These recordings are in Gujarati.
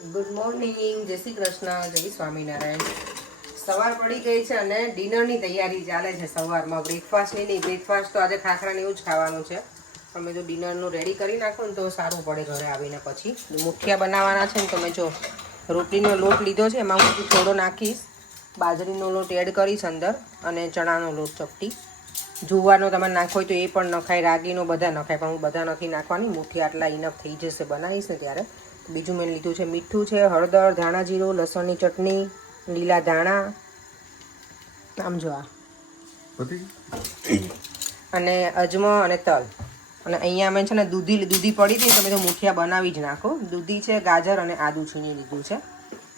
ગુડ મોર્નિંગ, જય શ્રી કૃષ્ણ, જય સ્વામિનારાયણ. સવાર પડી ગઈ છે અને ડિનરની તૈયારી ચાલે છે. સવારમાં બ્રેકફાસ્ટની નહીં, બ્રેકફાસ્ટ તો આજે ખાખરાને એવું જ ખાવાનું છે. તમે જો ડિનરનું રેડી કરી નાખો ને તો સારું પડે ઘરે આવીને. પછી મુઠિયા બનાવવાના છે ને તમે જો રોટલીનો લોટ લીધો છે, એમાં હું થોડો નાખીશ, બાજરીનો લોટ એડ કરીશ અંદર, અને ચણાનો લોટ ચપટી. જુવારનો તમે નાખો હોય તો એ પણ નખાય, રાગીનો બધા નખાય, પણ હું બધા નથી નાખવાની. મુઠિયા આટલા ઇનફ થઈ જશે બનાવીશ ને ત્યારે. બીજું મેં લીધું છે મીઠું છે, હળદર, ધાણા જીરું, લસણની ચટણી, લીલા ધાણા, આમ જો આ, અને અજમો અને તલ. અને અહીંયા અમે છે ને દૂધી પડી હતી, તમે તો મુઠિયા બનાવી જ નાખો. દૂધી છે, ગાજર અને આદુ છીણી લીધું છે.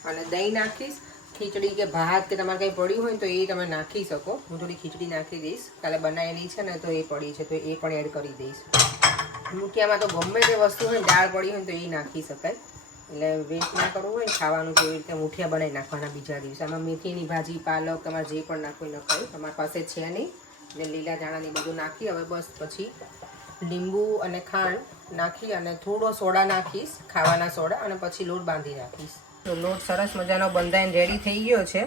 અને દહીં નાખીશ. ખીચડી કે ભાત કે તમારે કંઈ પડ્યું હોય તો એ તમે નાખી શકો. હું થોડી ખીચડી નાખી દઈશ, કાલે બનાવેલી છે ને તો એ પડી છે તો એ પણ એડ કરી દઈશ. મુઠિયામાં તો ગમે તે વસ્તુ હોય, દાળ પડી હોય તો એ નાખી શકાય. એટલે વેસ્ટ ના કરવું હોય ને ખાવાનું, તો એવી રીતે મુઠિયા બનાવી નાખવાના બીજા દિવસે. આમાં મેથીની ભાજી, પાલક, તમારે જે પણ નાખવું નખાય, તમારી પાસે છે નહીં. ને લીલા ધાણાની બધું નાખી હવે બસ પછી લીંબુ અને ખાંડ નાખી અને થોડો સોડા નાખીશ, ખાવાના સોડા, અને પછી લોટ બાંધી રાખીશ. તો લોટ સરસ મજાનો બંધાઈને રેડી થઈ ગયો છે.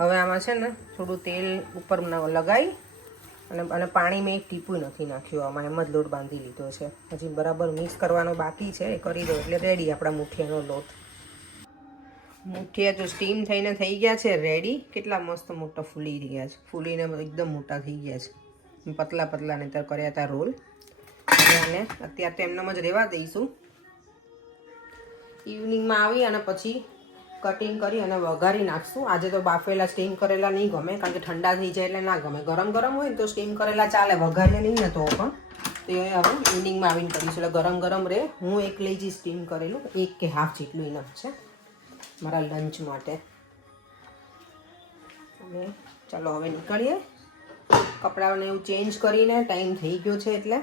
હવે આમાં છે ને થોડું તેલ ઉપર લગાવી અને પાણી મેં એક ટીપું નથી નાખ્યું, આમાં એમ જ લોટ બાંધી લીધો છે. હજી બરાબર મિક્સ કરવાનો બાકી છે, એ કરી દો એટલે રેડી આપણા મુઠિયાનો લોટ. મુઠિયા તો સ્ટીમ થઈને થઈ ગયા છે રેડી. કેટલા મસ્ત મોટા ફૂલી રહ્યા છે, ફૂલીને એકદમ મોટા થઈ ગયા છે. પતલા પતલા નહીતર કર્યા હતા રોલ. અને અત્યારે તો એમનેમ જ રહેવા દઈશું. ઇવનિંગમાં આવી અને પછી કટિંગ કરી અને વઘારી નાખશું. આજે તો બાફેલા સ્ટીમ કરેલા નહીં ગમે, કારણ કે ઠંડા થઈ જાય એટલે ના ગમે. ગરમ ગરમ હોય ને તો સ્ટીમ કરેલા ચાલે, વઘારીએ નહીં ને તો પણ. તો એ હવે ઇવનિંગમાં આવીને કરીશું એટલે ગરમ ગરમ રહે. હું એક લઈ જઈશ સ્ટીમ કરેલું, 1 કે હાફ જેટલું ઇનફ છે મારા લંચ માટે. અને ચાલો હવે નીકળીએ. કપડાઓને એવું ચેન્જ કરીને ટાઈમ થઈ ગયો છે એટલે.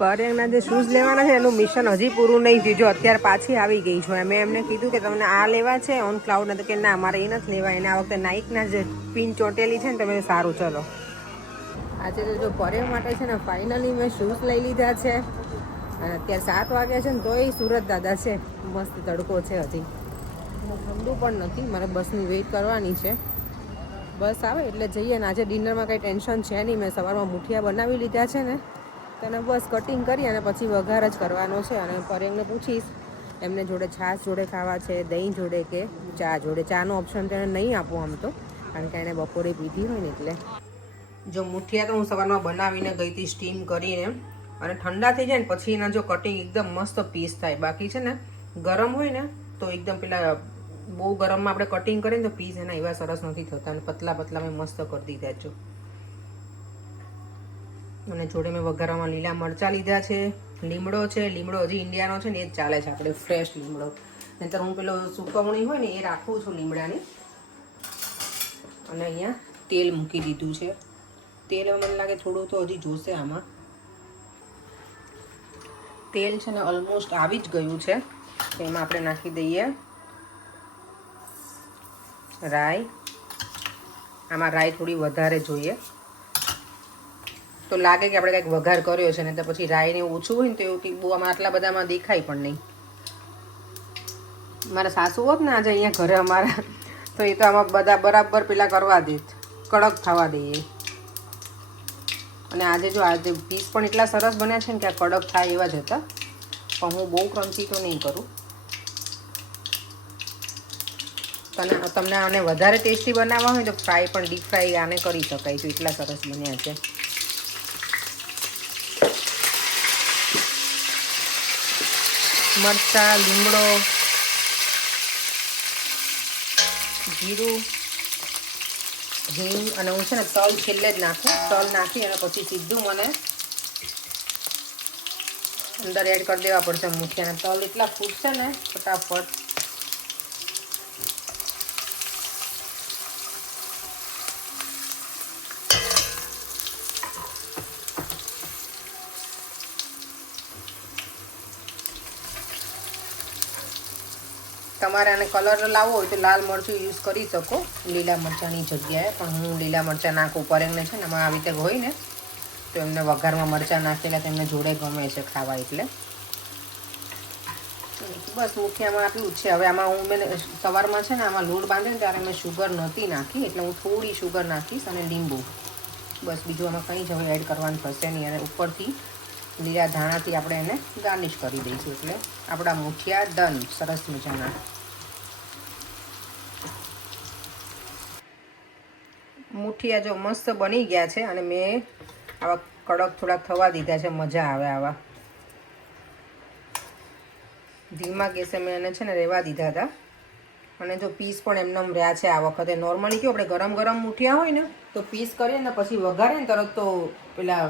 પરેંગના જે શૂઝ લેવાના છે એનું મિશન હજી પૂરું નહીં થયું. જો અત્યારે પાછી આવી ગઈ છું. મેં એમને કીધું કે તમને આ લેવા છે ઓન ક્લાઉડના, તો કે ના મારે એ નથી લેવા. એને આ વખતે નાઇકના જે પિન ચોટેલી છે ને તમે સારું ચલો. આજે તો જો પરેંગ માટે છે ને ફાઇનલી મેં શૂઝ લઈ લીધા છે. અને અત્યારે 7 વાગ્યા છે ને તોય સુરત દાદા છે, મસ્ત તડકો છે, હજી ઠંડુ પણ નથી. મારે બસની વેઇટ કરવાની છે, બસ આવે એટલે જઈએ. ને આજે ડિનરમાં કંઈ ટેન્શન છે નહીં. મેં સવારમાં મુઠિયા બનાવી લીધા છે ને, તેને બસ કટિંગ કરી અને પછી વઘાર જ કરવાનો છે. અને પરેંગને પૂછીશ એમને જોડે છાશ જોડે ખાવા છે, દહીં જોડે કે ચા જોડે. ચાનો ઓપ્શન તેને નહીં આપું આમ તો, કારણ કે એને બપોરે પીધી હોય ને એટલે. જો મુઠિયા તો હું સવારમાં બનાવીને ગઈ હતી સ્ટીમ કરીને, અને ઠંડા થઈ જાય ને પછી એના જો કટિંગ એકદમ મસ્ત પીસ થાય. બાકી છે ને ગરમ હોય ને તો એકદમ પેલા બહુ ગરમમાં આપણે કટિંગ કરીએ ને તો પીસ એના એવા સરસ નથી થતા. અને પતલા પતલા મેં મસ્ત કરી દીધા છો. અને જોડે મેં વઘારમાં લીલા મરચાં લીધા છે, લીમડો છે. લીમડો હજી ઇન્ડિયાનો છે ને એ જ ચાલે છે આપણે, ફ્રેશ લીમડો. નહીંતર હું પેલો સુકવણી હોય ને એ રાખું છું લીમડાની. અને અહીંયા તેલ મૂકી દીધું છે. તેલ મને લાગે થોડું તો હજી જોશે આમાં. તેલ છે ને ઓલમોસ્ટ આવી જ ગયું છે. તો એમાં આપણે નાખી દઈએ રાઈ. આમાં રાઈ થોડી વધારે જોઈએ, તો લાગે કે આપણે કંઈક વઘાર કર્યો છે. ને તો પછી રાઈને ઓછું હોય ને તો એવું કંઈક બહુ આમાં આટલા બધામાં દેખાય પણ નહીં. મારા સાસુ હોત ને આજે અહીંયા ઘરે અમારા, તો એ તો આમાં બધા બરાબર પેલા કરવા દે, કડક થવા દઈએ. અને આજે જો આજે પીસ પણ એટલા સરસ બન્યા છે ને કે આ કડક થાય એવા જ હતા. પણ હું બહુ ક્રન્ચી તો નહીં કરું. તમને આને વધારે ટેસ્ટી બનાવવા હોય તો ફ્રાય પણ, ડીપ ફ્રાય આને કરી શકાય છે. એટલા સરસ બન્યા છે. મરચાં, લીમડો, જીરું, હિંગ, અને હું છે ને તલ છેલ્લે જ નાખું. તલ નાખી અને પછી સીધું મને અંદર એડ કરી દેવા પડશે મુઠિયાના. તલ એટલા ફૂટશે ને ફટાફટ. તમારે આને કલર લાવવો હોય તો લાલ મરચું યુઝ કરી શકો લીલા મરચાંની જગ્યાએ. પણ હું લીલા મરચાં નાખું. પરેંગને છે ને એમાં આવી રીતે હોય ને તો એમને વઘારમાં મરચાં નાખેલા તેમને જોડે ગમે છે ખાવા એટલે. બસ મુઠિયામાં આટલું જ છે. હવે આમાં હું મેં સવારમાં છે ને આમાં લોટ બાંધ્યો ને ત્યારે મેં શુગર નહોતી નાખી, એટલે હું થોડી શુગર નાખીશ અને લીંબુ, બસ બીજું આમાં કંઈ જ હવે એડ કરવાનું થશે નહીં. અને ઉપરથી લીલા ધાણાથી આપણે એને ગાર્નિશ કરી દઈશું, એટલે આપણા મુઠિયા ડન, સરસ મજાના. મુઠિયા જો મસ્ત બની ગયા છે અને મેં આવા કડક થોડાક થવા દીધા છે, મજા આવે આવા. ધીમા ગેસે મેં એને છે ને રહેવા દીધા હતા. અને જો પીસ પણ એમને રહ્યા છે આ વખતે. નોર્મલી કેવું આપણે ગરમ ગરમ મુઠિયા હોય ને તો પીસ કરીએ ને પછી વઘારે ને તરત તો પેલા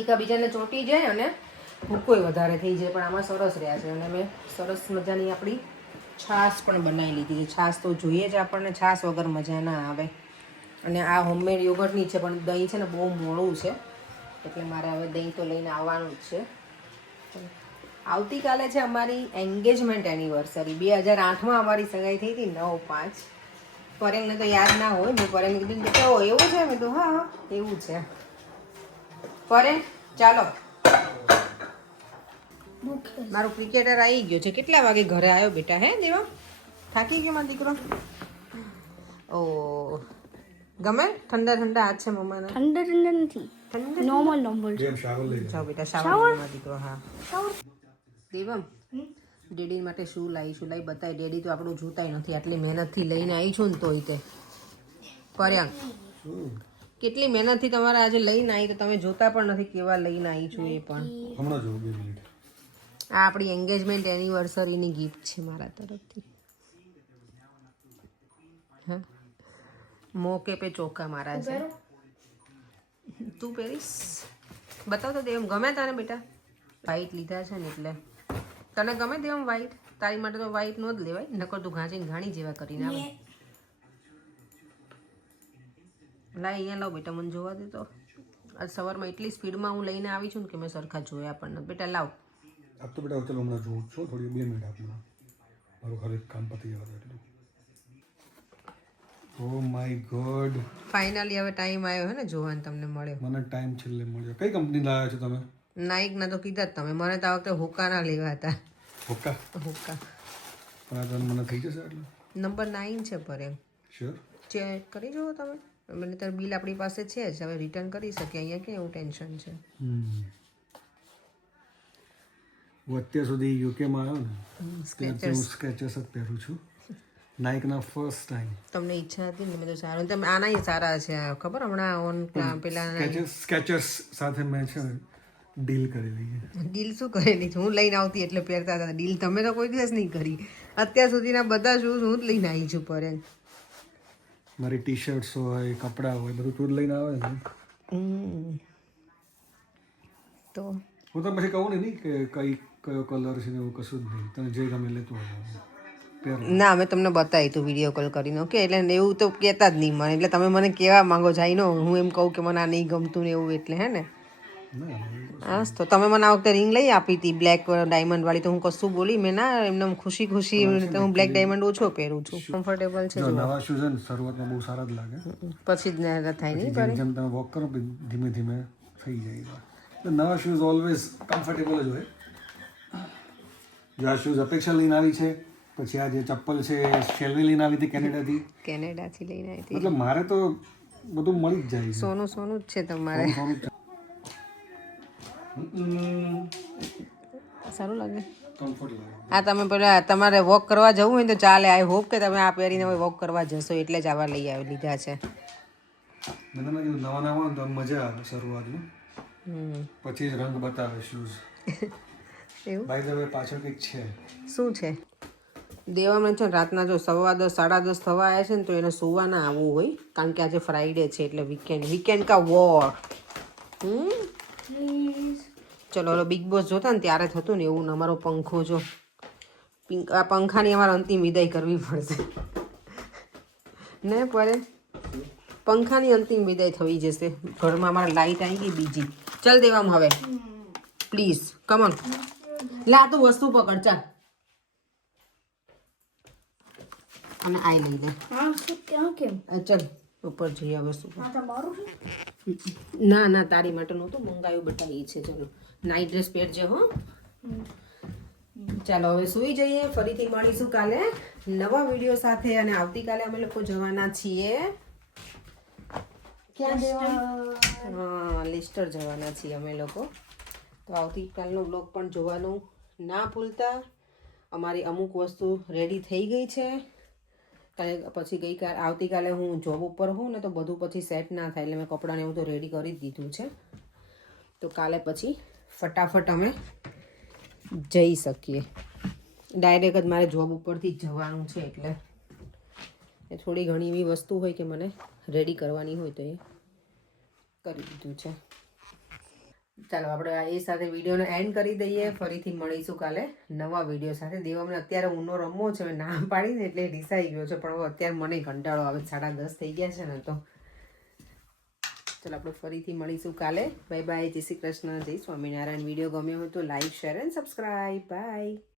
એકબીજાને ચોંટી જાય અને ભૂકોય વધારે થઈ જાય, પણ આમાં સરસ રહ્યા છે. અને મેં સરસ મજાની આપણી છાશ પણ બનાવી લીધી છે. છાશ તો જોઈએ જ આપણને, છાશ વગર મજા ના આવે. અને આ હોમમેડ યોગર્ટની છે, પણ દહીં છે ને બહુ મોડું છે, એટલે મારે હવે દહીં તો લઈને આવવાનું જ છે. આવતીકાલે છે અમારી એન્ગેજમેન્ટ એનિવર્સરી. 2008માં અમારી સગાઈ થઈ હતી, 9/5. પરેંગને તો યાદ ના હોય. મેં પરેંગને કીધું બેટા ઓ એવું છે? મેં તો હા એવું છે. પરેંગ ચાલો, મારું ક્રિકેટર આવી ગયો છે. કેટલા વાગે ઘરે આવ્યો બેટા? હે દેવા, થાકી ગયો મારો દીકરો? ઓ ગમે ઠંડા ઠંડા હાથ છે મમ્માના? ઠંડા ઠંડા નથી, નોર્મલ જાઓ બેટા શાવર દીકરો. હા દેવમ, ડેડી માટે શું લાવી બતાય. ડેડી તો આપણું જોતાય નથી, આટલી મહેનતથી લઈને આવી છું ને તોય તે. પર્યાંક કેટલી મહેનતથી તમારે આજે લઈને આવી, તો તમે જોતા પણ નથી કેવા લઈને આવી છું એ પણ. આ આપણી એન્ગેજમેન્ટ એનિવર્સરીની ગિફ્ટ છે મારા તરફથી. હા મોકે પે ચોખા મારા છે. તું પહેરીશ? બતાવ તો દેવમ, ગમે તને બેટા? વ્હાઈટ લીધા છે ને એટલે તને ગમે દેવમ વ્હાઈટ? તારી માટે તો વ્હાઈટ નો જ લેવાય, નકર તું ઘાંચીને ઘાણી જેવા કરીને આવે. લાય અહીંયા લાવ બેટા, મને જોવા દે તો. આજ સવારમાં એટલી સ્પીડમાં હું લઈને આવી છું ને કે મેં સરખા જોયા પણ નથી. બેટા લાવ. આપ તો બેટા ચલો હમણાં જોઉં છું, થોડી 2 મિનિટ આપના, મારું ખરેખર કામ પતી જવા દે. ઓ માય ગોડ, ફાઇનલી હવે ટાઈમ આવ્યો હે ને જોવાનું, તમને મળ્યો. મને ટાઈમ છેલ્લે મળ્યો. કઈ કંપની લાવ્યા છો તમે? નાઇકના તો કીધા જ તમે. મને તો આ વખતે હુકાના લેવા હતા. હોકા? હુકા પણ આ તો મને થઈ જશે એટલે. નંબર 9 છે પર એમ. શ્યોર? ચેક કરી જુઓ તમે. મને તાર બિલ આપણી પાસે છે જ, હવે રિટર્ન કરી શકીએ. અહીંયા કે એવું ટેન્શન છે? હું અત્યાર સુધી યુકેમાં આવ્યો ને ત્યારે હું સ્કેચર્સ જ પહેરું છું. નાઇકના ફર્સ્ટ ટાઈમ. તમને ઈચ્છા હતી ને? મેં તો સારું. તમે આના સારા છે ખબર? હમણાં ઓન પેલા સ્કેચર્સ સાથે મેં છે ને ડીલ કરેલી છે. ડીલ શું કરેલી છે? હું લઈને આવતી એટલે પહેરતા હતા. ડીલ તમે તો કોઈ દિવસ નહીં કરી. અત્યાર સુધીના બધા શૂઝ હું જ લઈને આવી છું પર એમ. મારી ટી શર્ટ્સ હોય, કપડાં હોય, બધું તું જ લઈને આવે ને. તો હું તો પછી કહું ને નહીં કે કયો કલર છે ને એવું કશું જ નહીં. તને જે ગમે લેતું હોય. ના મેં તમને બતાવી તું વિડીયો કોલ કરીને. ઓકે, એટલે એવું તો કહેતા જ નહીં મને. એટલે તમે મને કહેવા માંગો જાય નો હું એમ કહું કે મને આ નહીં ગમતું ને એવું, એટલે હે ને? હા તો તમે મને આ વખતે રિંગ લઈ આપી હતી બ્લેક ડાયમંડ વાળી, તો હું કશું બોલી મેં ના. એમને ખુશી ખુશી હું બ્લેક ડાયમંડ ઓછો પહેરું છું. કમ્ફર્ટેબલ છે. નવા શૂઝ ને શરૂઆતમાં બહુ સારા જ લાગે, પછી જ ના થાય નહીં. જેમ જેમ તમે વોક કરો ધીમે ધીમે થઈ જાય. નવા શૂઝ ઓલવેઝ કમ્ફર્ટેબલ જ હોય. જો આ શૂઝ અપેક્ષા લઈને આવી છે, પછી આ જે ચપ્પલ છે શેલ્વી લઈને આવી હતી કેનેડાથી લઈને આવી હતી. મતલબ મારે તો બધું મળી જ જાય. સોનું સોનું જ છે તમારે. સારું લાગે. હા તમે પેલા તમારે વોક કરવા જવું હોય તો ચાલે. આઈ હોપ કે તમે આ પહેરીને વોક કરવા જશો, એટલે જ આવા લઈ આવી લીધા છે. મને નવા નવા તો મજા આવે શરૂઆતમાં, પછી જ રંગ બતાવે શૂઝ. એવું બાય ધ વે પાછળ કંઈક છે. શું છે? દેવામાં છે રાતના જો 10:15 10:30 થવા આવ્યા છે ને તો એને સુવા ના આવવું હોય, કારણ કે આજે ફ્રાઈડે છે એટલે વીકેન્ડ કા વોર. ચલો ઓલો બિગ બોસ જોતા ને ત્યારે થતું ને એવું. અમારો પંખો જો, આ પંખાની અમારે અંતિમ વિદાય કરવી પડશે ને પડે. પંખાની અંતિમ વિદાય થઈ જશે. ઘરમાં અમારે લાઈટ આવી ગઈ બીજી. ચાલ દેવામ હવે પ્લીઝ કમન. લા તું વસ્તુ પકડ ચાલ. અને આઈ લઈ લે. ચાલ ઉપર જઈએ વસ્તુ. ના ના તારી માટે નહોતું મંગાવ્યું બેટા, એ છે. ચલો નાઇટ ડ્રેસ પહેરજે હો. ચાલો હવે સૂઈ જઈએ. ફરીથી મળીશું કાલે નવા વિડીયો સાથે. અને આવતીકાલે અમે લોકો જવાના છીએ ક્યાં જવા? હા, લેસ્ટર જવાના છીએ અમે લોકો. તો આવતીકાલનો બ્લોગ પણ જોવાનું ના ભૂલતા. અમારી અમુક વસ્તુ રેડી થઈ ગઈ છે. કાલે પછી આવતીકાલે હું જોબ ઉપર હોઉં ને તો બધું પછી સેટ ના થાય, એટલે મેં કપડાને એવું તો રેડી કરી જ દીધું છે. તો કાલે પછી ફટાફટ અમે જઈ શકીએ. ડાયરેક્ટ જ મારે જોબ ઉપરથી જ જવાનું છે, એટલે એ થોડી ઘણી એવી વસ્તુ હોય કે મને રેડી કરવાની હોય તો એ કરી દીધું છે. ચાલો આપણે એ સાથે વિડીયોને એન્ડ કરી દઈએ. ફરીથી મળીશું કાલે નવા વિડીયો સાથે. દેવામને અત્યારે ઊનો રમવો છે, મેં ના પાડીને એટલે રિસાઈ ગયો છે, પણ હવે અત્યારે મને કંટાળો આવે. 10:30 થઈ ગયા છે ને. તો ચાલો આપણે ફરીથી મળીશું કાલે. Bye bye. જય શ્રી કૃષ્ણ, જય સ્વામિનારાયણ. વિડીયો ગમ્યો હોય તો like, share and subscribe. By.